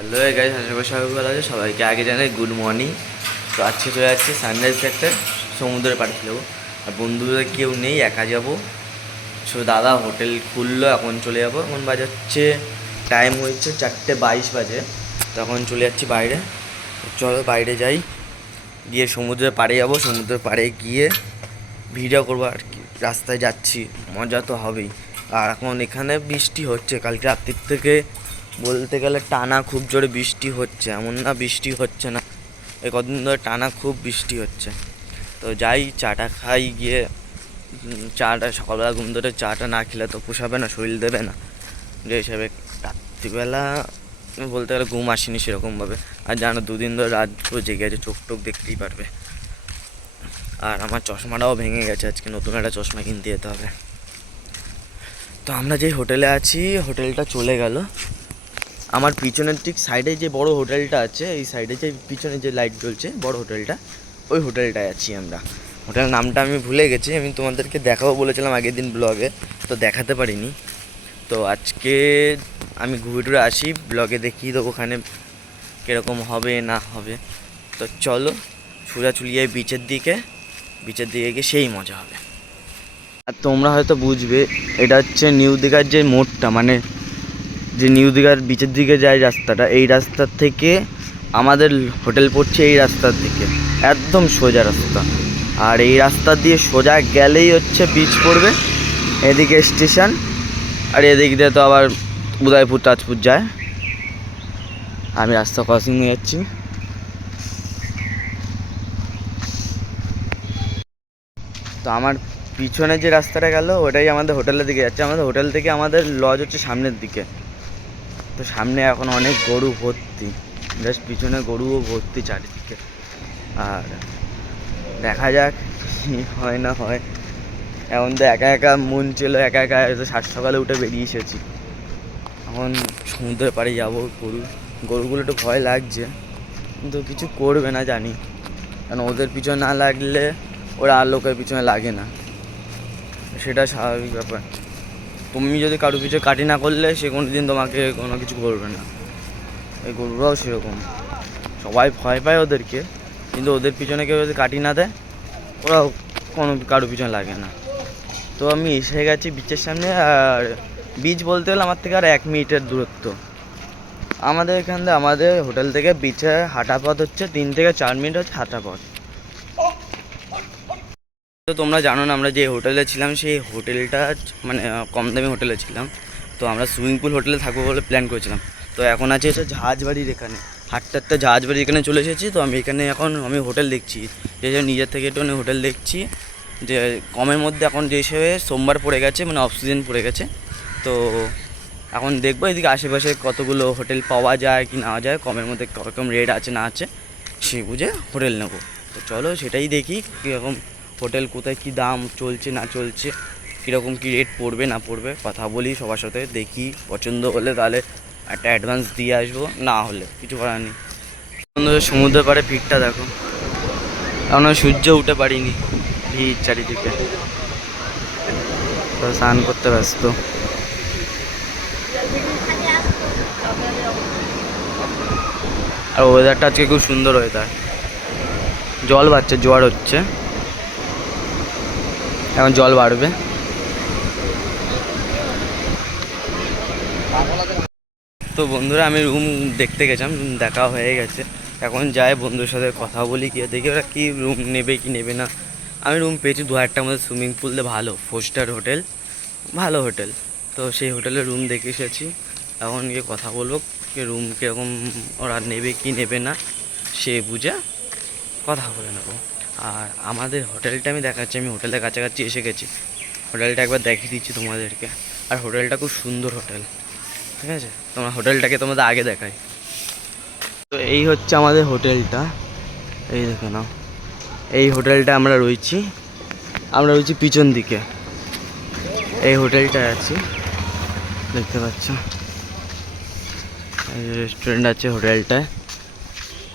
Hello guys আশা সবাই ভালো আছে। সবাইকে আগে জানাই গুড মর্নিং তো আজকে চলে যাচ্ছে সানরাইজ একটা সমুদ্রের পাড়ে যাব আর বন্ধুদের কেউ নেই, একা যাব। সো দাদা হোটেল খুললো, এখন চলে যাব। এখন বাজে হচ্ছে টাইম হচ্ছে চারটে বাইশ বাজে। তখন চলে যাচ্ছি বাইরে। চলো বাইরে যাই। গিয়ে সমুদ্রের পাড়ে যাব। সমুদ্রের পাড়ে গিয়ে ভিডিও করব আর কি। রাস্তায় যাচ্ছি। মজা তো হবেই। আর এখন এখানে বৃষ্টি হচ্ছে। কালকে রাত্রির থেকে বলতে গেলে টানা খুব জোরে বৃষ্টি হচ্ছে, এমন না বৃষ্টি হচ্ছে না। এই কদিন ধরে টানা খুব বৃষ্টি হচ্ছে। তো যাই, চাটা খাই গিয়ে চাটা, সকালবেলা ঘুম ধরে চাটা না খেলে তো পোষাবে না, শরীর দেবে না। যে হিসাবে রাত্রিবেলা বলতে গেলে ঘুম আসেনি সেরকমভাবে। আর জানো, দুদিন ধরে রাত জেগে আছে, চোখ টোক দেখতেই পারবে। আর আমার চশমাটাও ভেঙে গেছে, আজকে নতুন একটা চশমা কিনতে যেতে হবে। তো আমরা যে হোটেলে আছি, হোটেলটা চলে গেল। আমার পিছনের ঠিক সাইডে যে বড় হোটেলটা আছে, এই সাইডে যে পিছনে যে লাইট জ্বলছে, বড় হোটেলটা ওই হোটেলটায় আছি আমরা। হোটেল নামটা আমি ভুলে গেছি, আমি তোমাদেরকে দেখাবো বলেছিলাম আগের দিন ব্লগে তো দেখাতে পারিনি। তো আজকে আমি ঘুরে টুরে আসি ব্লগে দেখিয়ে দেবো ওখানে কীরকম হবে না হবে। তো চলো সোজা চুলিয়ে বিচের দিকে বিচের দিকে গিয়ে সেই মজা হবে। আর তোমরা হয়তো বুঝবে, এটা হচ্ছে নিউ দীঘার যে মোড়টা মানে যে নিউ দীঘার বিচের দিকে যায় রাস্তাটা, এই রাস্তার থেকে আমাদের হোটেল পড়ছে এই রাস্তার দিকে। একদম সোজা রাস্তা। আর এই রাস্তা দিয়ে সোজা গেলেই হচ্ছে বিচ পড়বে, এদিকে স্টেশন আর এদিক দিয়ে তো আবার উদয়পুর, তাজপুর যায়। আমি রাস্তা ক্রসিং নিয়ে যাচ্ছি। তো আমার পিছনে যে রাস্তাটা গেল, ওটাই আমাদের হোটেলের দিকে যাচ্ছে। আমাদের হোটেল থেকে আমাদের লজ হচ্ছে সামনের দিকে। তো সামনে এখন অনেক গরু ভর্তি জাস্ট পিছনে গরুও ভর্তি চারিদিকে। আর দেখা যাক হয় না হয়। এখন তো একা একা মন ছিল, একা একা হয়তো সাত সকালে উঠে বেরিয়ে এসেছি। এখন সমুদ্রের পাড়ে যাব গরু, গরুগুলো একটু ভয় লাগছে, কিন্তু কিছু করবে না জানি। কারণ ওদের পিছনে না লাগলে ওরা আর লোকের পিছনে লাগে না। সেটা স্বাভাবিক ব্যাপার। তুমি যদি কারও পিছু কাটি না করলে, সে কোনো দিন তোমাকে কোনো কিছু করবে না। এই গরুরাও সেরকম। সবাই ভয় পায় ওদেরকে, কিন্তু ওদের পিছনে কেউ যদি কাটি না দেয়, ওরাও কোনো কারও পিছনে লাগে না। তো আমি এসে গেছি বিচের সামনে, আর বিচ বলতে গেলে আমার থেকে আর এক মিনিটের দূরত্ব। আমাদের এখান থেকে আমাদের হোটেল থেকে বিচে হাঁটা পথ হচ্ছে তিন থেকে চার মিনিট হচ্ছে হাঁটা পথ। তো তোমরা জানো না, আমরা যে হোটেলে ছিলাম, সেই হোটেলটা মানে কম দামি হোটেলে ছিলাম। তো আমরা সুইমিং পুল হোটেলে থাকব বলে প্ল্যান করেছিলাম। তো এখন আছে হচ্ছে জাহাজবাড়ির এখানে। হাঁটতে হাঁটতে জাহাজবাড়ির এখানে চলে এসেছি। তো আমি এখানে এখন, আমি হোটেল দেখছি। যে নিজের থেকে একটু হোটেল দেখছি। যে কমের মধ্যে এখন যে হিসেবে সোমবার পড়ে গেছে মানে অফ সিজন পড়ে গেছে। তো এখন দেখব, এদিকে আশেপাশে কতগুলো হোটেল পাওয়া যায় কি না যায়, কমের মধ্যে কীরকম রেট আছে না আছে, সে বুঝে হোটেল নেব। তো চলো সেটাই দেখি, কীরকম হোটেল কোথায় কী দাম, চলছে না চলছে, কীরকম কী রেট পড়বে না পড়বে, কথা বলি সবার সাথে, দেখি পছন্দ হলে তাহলে একটা অ্যাডভান্স দিয়ে আসব, না হলে কিছু করার নেই। বন্ধুদের সমুদ্রের পাড়ে ভিড়টা দেখো। এখন সূর্য উঠে পারিনি ভিড় চারিদিকে। স্নান করতে ব্যস্ত। আর ওয়েদারটা আজকে খুব সুন্দর ওয়েদার জল বাড়ছে, জোয়ার হচ্ছে। এখন জল বাড়বে। তো বন্ধুরা, আমি রুম দেখতে গেছিলাম দেখা হয়ে গেছে। এখন যাই বন্ধুর সাথে কথা বলি, গিয়ে দেখি ওরা কি রুম নেবে, কি নেবে না। আমি রুম পেয়েছি দু হাজার টাকার মধ্যে সুইমিং পুল দিয়ে ভালো। ফোর স্টার হোটেল ভালো হোটেল তো সেই হোটেলে রুম দেখে এসেছি। এখন গিয়ে কথা বলব, কি রুম কীরকম, ওরা নেবে, কি নেবে না, সে বুঝে কথা বলে নেব। আর আমাদের হোটেলটা আমি দেখাচ্ছি, আমি হোটেলের কাছাকাছি এসে গেছি। হোটেলটা একবার দেখিয়ে দিচ্ছি তোমাদেরকে। আর হোটেলটা খুব সুন্দর হোটেল, ঠিক আছে? তোমরা হোটেলটাকে তোমাদের আগে দেখাই। তো এই হচ্ছে আমাদের হোটেলটা। এই দেখে নাও। এই হোটেলটা আমরা রয়েছি আমরা রয়েছি পিছন দিকে। এই হোটেলটায় আছি, দেখতে পাচ্ছ? রেস্টুরেন্ট আছে হোটেলটায়।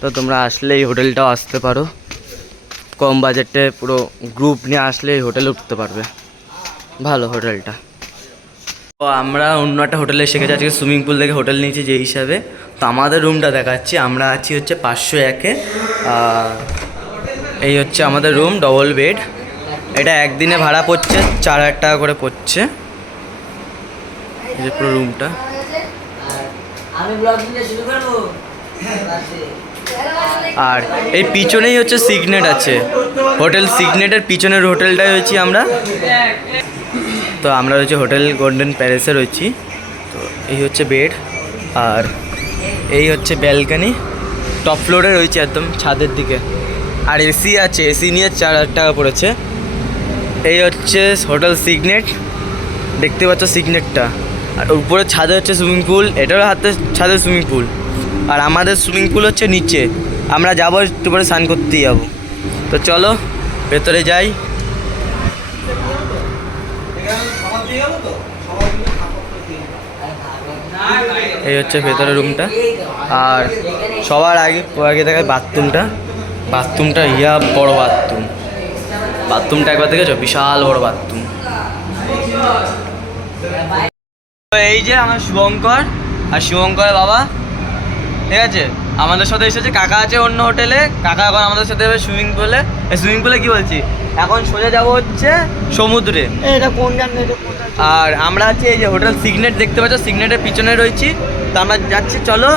তো তোমরা আসলে এই হোটেলটাও আসতে পারো। কম বাজেটে পুরো গ্রুপ নিয়ে আসলে এই হোটেলে উঠতে পারবে। ভালো হোটেলটা তো আমরা অন্য একটা হোটেলে এসে গেছি আজকে সুইমিং পুল থেকে হোটেল নিয়েছি যে হিসাবে। তো আমাদের রুমটা দেখাচ্ছি আমরা আছি হচ্ছে পাঁচশো একে। এই হচ্ছে আমাদের রুম ডবল বেড এটা একদিনে ভাড়া পড়ছে চার হাজার টাকা করে পড়ছে। এই যে পুরো রুমটা আমি ব্লগ শুরু করব? আর এই পিছনেই হচ্ছে সিগনেট আছে। হোটেল সিগনেটের পিছনের হোটেলটাই হচ্ছি আমরা। তো আমরা হচ্ছে হোটেল গোল্ডেন প্যালেসে রয়েছি। তো এই হচ্ছে বেড আর এই হচ্ছে ব্যালকানি টপ ফ্লোরে রয়েছে একদম ছাদের দিকে। আর এসি আছে এসি নিয়ে চার হাজার টাকা পড়েছে। এই হচ্ছে হোটেল সিগনেট দেখতে পাচ্ছ সিগনেটটা আর উপরে ছাদে হচ্ছে সুইমিং পুল এটারও হাতে ছাদে সুইমিং পুল আর আমাদের সুইমিং পুল হচ্ছে নিচে। আমরা যাব একটু পরে স্নান করতেই যাব। তো চলো, ভেতরে যাই। এই হচ্ছে ভেতরে রুমটা আর সবার আগে আগে দেখায় বাথরুমটা। বাথরুমটা ইয়া বড় বাথরুম। বাথরুমটা একবার দেখেছ? বিশাল বড় বাথরুম। এই যে আমার শুভঙ্কর, আর শুভঙ্করের বাবা ঠিক আছে? আমাদের সাথে এসেছে কাকা আছে অন্য হোটেলে কাকা এখন আমাদের সাথে সুইমিং পুলে সুইমিং পুলে কি বলছি? এখন সোজা যাব হচ্ছে সমুদ্রে। এটা কোন আর আমরা আছি এই যে হোটেল সিগনেট দেখতে পাচ্ছ? সিগনেটের পিছনে রয়েছি। তো আমরা যাচ্ছি চলো।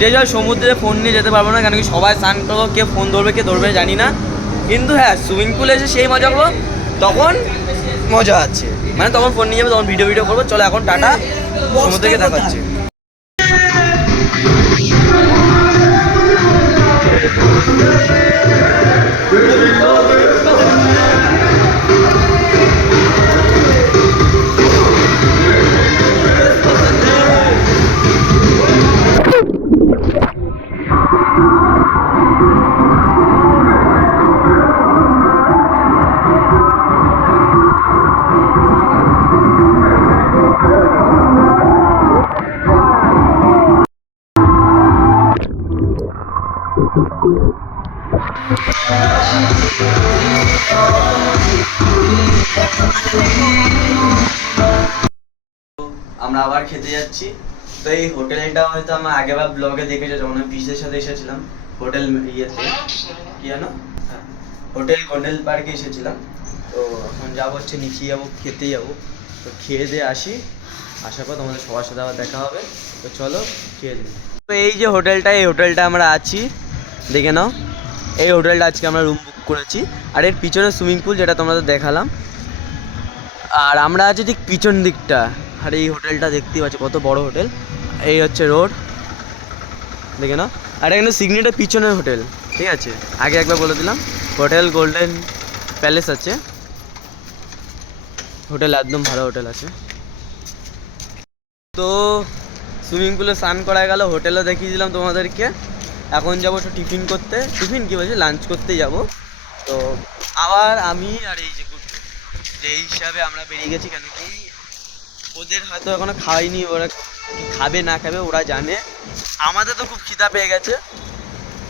যে যাও সমুদ্রে ফোন নিয়ে যেতে পারব না কেন কি সবাই স্নান করব কে ফোন ধরবে কে ধরবে জানি না। কিন্তু হ্যাঁ সুইমিং পুলে এসে সেই মজা করব। তখন মজা আছে। মানে তখন ফোন নিয়ে যাব তখন ভিডিও ভিডিও করব। চলো এখন টাটা। সমুদ্রকে দেখাচ্ছি। যাচ্ছি তো এই হোটেলটা হয়তো আমরা আগেবার ব্লগে দেখেছ যখন আমি পিসের সাথে এসেছিলাম হোটেল ইয়েতে। কি জানো হ্যাঁ, হোটেল গোল্ডেন পার্কে এসেছিলাম। তো এখন যাব হচ্ছে নিচে যাব খেতে যাব। তো খেয়ে দিয়ে আসি। আসার পর তোমাদের সবার সাথে আবার দেখা হবে। তো চলো খেয়ে দিই তো এই যে হোটেলটা এই হোটেলটা আমরা আছি। দেখে নাও এই হোটেলটা আজকে আমরা রুম বুক করেছি। আর এর পিছনে সুইমিং পুল যেটা তোমাদের দেখালাম। আর আমরা আছি ঠিক পিছন দিকটা। আর এই হোটেলটা দেখতেই পাচ্ছি, কত বড় হোটেল। এই হচ্ছে রোড। দেখে নাও। আর এখানে সিগনেটের পিছনের হোটেল, ঠিক আছে? আগে একবার বলে দিলাম, হোটেল গোল্ডেন প্যালেস আছে। হোটেল একদম ভালো হোটেল আছে। তো সুইমিং পুলে স্নান করা গেল হোটেলও দেখিয়ে দিলাম তোমাদেরকে। এখন যাব একটু টিফিন করতে। টিফিন কী বলছি? লাঞ্চ করতে যাব। তো আবার আমি আর এই যে এই হিসাবে আমরা বেরিয়ে গেছি, কেন কি ওদের হয়তো এখনও খাওয়াইনি, ওরা খাবে না খাবে ওরা জানে। আমাদের তো খুব খিদা পেয়ে গেছে।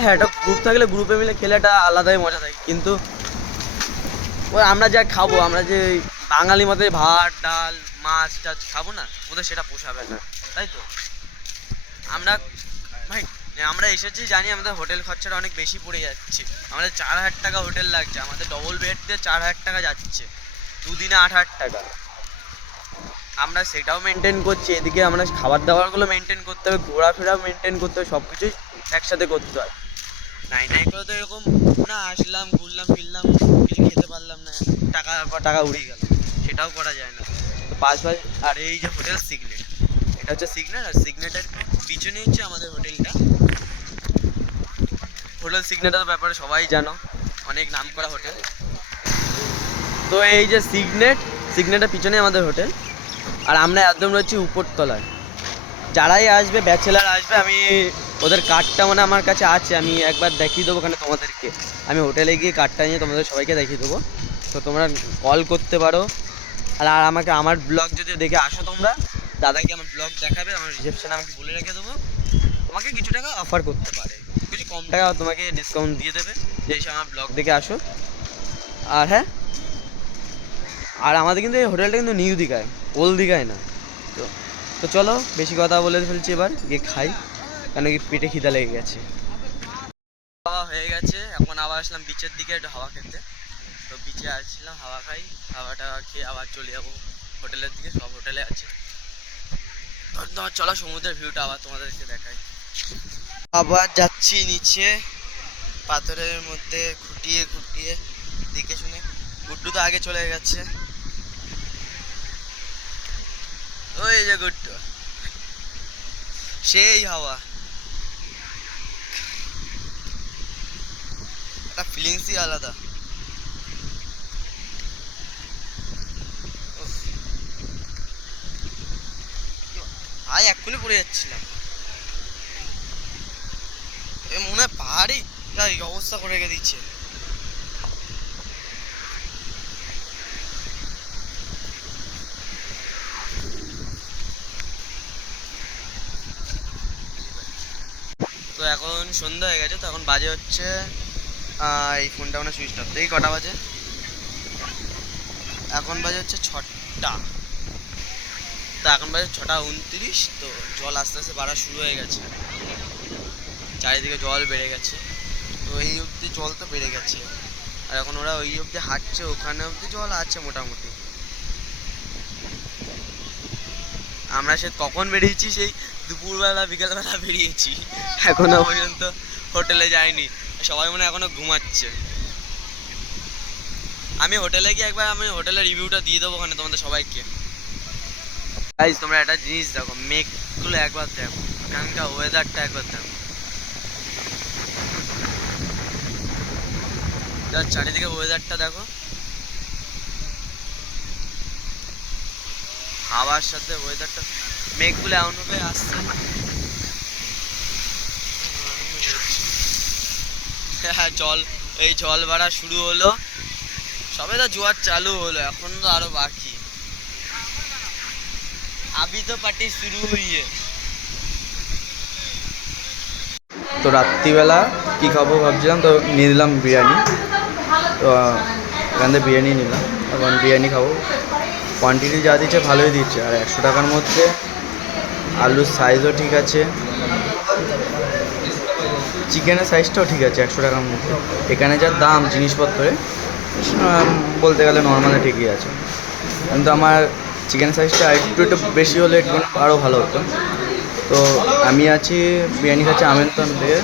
হ্যাঁ একটা গ্রুপ থাকলে গ্রুপে মিলে খেলে একটা আলাদাই মজা থাকে, কিন্তু ওই আমরা যা খাব, আমরা যে বাঙালি মতে ভাত, ডাল, মাছ টাছ খাব না, ওদের সেটা পোষাবে না, তাই তো? আমরা, ভাই, আমরা এসেছি জানি আমাদের হোটেল খরচাটা অনেক বেশি পড়ে যাচ্ছে। আমাদের চার হাজার টাকা হোটেল লাগছে, আমাদের ডবল বেড দিয়ে চার হাজার টাকা যাচ্ছে। দুদিনে আট হাজার টাকা। আমরা সেটাও মেনটেন করছি এদিকে আমরা খাবার দাবারগুলো মেনটেন করতে হবে ঘোরাফেরাও মেনটেন করতে হবে সব কিছুই একসাথে করতে হয়। নাই নাই করে তো এরকম না আসলাম ঘুরলাম ফিরলাম কিছু খেতে পারলাম না টাকা টাকা উড়িয়ে গেল। সেটাও করা যায় না। তো পাঁচ পাঁচ আর এই যে হোটেল সিগনেট এটা হচ্ছে সিগনেট আর সিগনেটের পিছনে হচ্ছে আমাদের হোটেলটা হোটেল সিগনেটের ব্যাপারে সবাই জানো অনেক নাম করা হোটেল তো এই যে সিগনেট সিগনেটের পিছনে আমাদের হোটেল আর আমরা একদম রয়েছি উপরতলায়। যারাই আসবে, ব্যাচেলার আসবে, আমি ওদের কার্ডটা মানে আমার কাছে আছে, আমি একবার দেখিয়ে দেবো ওখানে তোমাদেরকে। আমি হোটেলে গিয়ে কার্ডটা নিয়ে তোমাদের সবাইকে দেখিয়ে দেবো। তো তোমরা কল করতে পারো। আর আর আমাকে, আমার ব্লগ যদি দেখে আসো তোমরা, দাদাকে আমার ব্লগ দেখাবে, আমার রিসেপশনে আমাকে বলে রেখে দেবো। তোমাকে কিছু টাকা অফার করতে পারে। কিছু কম টাকা তোমাকে ডিসকাউন্ট দিয়ে দেবে, যে এসে আমার ব্লগ দেখে আসো। আর হ্যাঁ আর আমাদের কিন্তু এই হোটেলটা কিন্তু নিউ দীঘায়। ওল্ড দীঘায় না। তো তো চলো, বেশি কথা বলে ফেলছি এবার, গিয়ে খাই, কেন কি পেটে খিদা লেগে গেছে। খাওয়া হয়ে গেছে, এখন আবার আসলাম বিচের দিকে একটু হাওয়া খেতে। তো বিচে আসছিলাম, হাওয়া খাই হাওয়াটা খেয়ে আবার চলে যাব হোটেলের দিকে, সব হোটেলে আছে। চলো সমুদ্রের ভিউটা আবার তোমাদেরকে দেখাই। আবার যাচ্ছি নিচে, পাথরের মধ্যে, খুঁটিয়ে খুঁটিয়ে, দেখে শুনে। গুড্ডু তো আগে চলে গেছে। ওই যে গুড্ডু সেই হাওয়া। একটা ফিলিংসই আলাদা। ভাই এক্ষুনি পড়ে যাচ্ছিলাম। এ মনে হয় পাহাড়ি? তাই অবস্থা করে রেখে দিচ্ছে। তো এখন সন্ধ্যা হয়ে গেছে, তো এখন বাজে হচ্ছে এই ফোনটা মানে সুইচ অফ দেখি কটা বাজে। এখন বাজে হচ্ছে ছটা। তো এখন বাজে ছটা উনত্রিশ, তো জল আস্তে আস্তে বাড়া শুরু হয়ে গেছে। চারিদিকে জল বেড়ে গেছে। তো এই অবধি জল তো বেড়ে গেছে। আর এখন ওরা ওই অবধি হাঁটছে, ওখানে অবধি জল আছে মোটামুটি। আমরা সে কখন বেরিয়েছি সেই দুপুরবেলা বিকেলবেলা বেরিয়েছি। এখনও? পর্যন্ত হোটেলে যাইনি। সবাই মনে এখনও ঘুমাচ্ছে। আমি হোটেলে গিয়ে একবার আমি হোটেলের রিভিউটা দিয়ে দেবো ওখানে তোমাদের সবাইকে। গাইজ তোমরা একটা জিনিস দেখো মেঘগুলো একবার দেখো এখানকার ওয়েদারটা একবার দেখো। যার চারিদিকে ওয়েদারটা দেখো। হাওয়ার সাথে ওয়েদারটা মেঘগুলো এমনভাবে আসছে। হ্যাঁ জল, এই জল বাড়া শুরু হলো। সবে তো জোয়ার চালু হলো, এখন তো আরও বাকি। আবি তো পার্টি শুরু হইয়ে। তো রাত্রিবেলা কি খাব ভাবছিলাম, তো নিয়ে নিলাম বিরিয়ানি। তো, এখান থেকে বিরিয়ানি নিলাম। এখন বিরিয়ানি খাব। কোয়ান্টিটি যা দিচ্ছে ভালোই দিচ্ছে, আর একশো টাকার মধ্যে আলুর সাইজও ঠিক আছে। চিকেনের সাইজটাও ঠিক আছে একশো টাকার মধ্যে। এখানে যা দাম জিনিসপত্রের আহ, বলতে গেলে নর্মালি ঠিকই আছে। কিন্তু আমার চিকেন সাইজটা একটু একটু বেশি হলে একটু আরও ভালো হতো। তো আমি আছি বিরিয়ানি খাচ্ছি আমেনতন থেকে।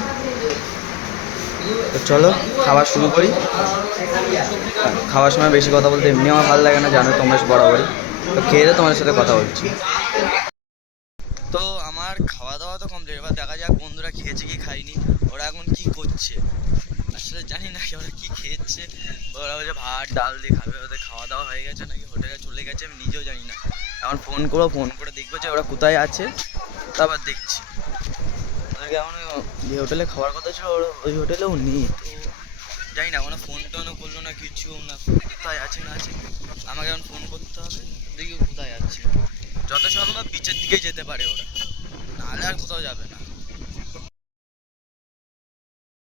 তো চলো খাবার শুরু করি। খাওয়ার সময় বেশি কথা বলতে এমনি আমার ভালো লাগে না জানো তোমরা বরাবরই। তো খেয়ে তোমাদের সাথে কথা বলছি তো আমার খাওয়া দাওয়া তো কমপ্লিট এবার দেখা যাক বন্ধুরা খেয়েছে কি খাইনি ওরা এখন কি করছে? আসলে জানি না কি ওরা কি খেয়েছে। ওরা বলছে ভাত, ডাল দিয়ে খাবে, ওদের খাওয়া দাওয়া হয়ে গেছে নাকি হোটেলে চলে গেছে, আমি নিজেও জানি না। এখন ফোন করব ফোন করে দেখব যে ওরা কোথায় আছে, তারপর দেখছি। ওদেরকে এখন যে হোটেলে খাওয়ার কথা ছিল, ওরা ওই হোটেলেও নেই। তো জানি না, কোনো ফোন টোনও করল না কিছু না, কোথায় আছে, না আছে। আমাকে এখন ফোন করতে হবে, দেখি কোথায় আছে। যত সম্ভব বিচের দিকে যেতে পারে ওরা। নাহলে আর কোথাও যাবে না।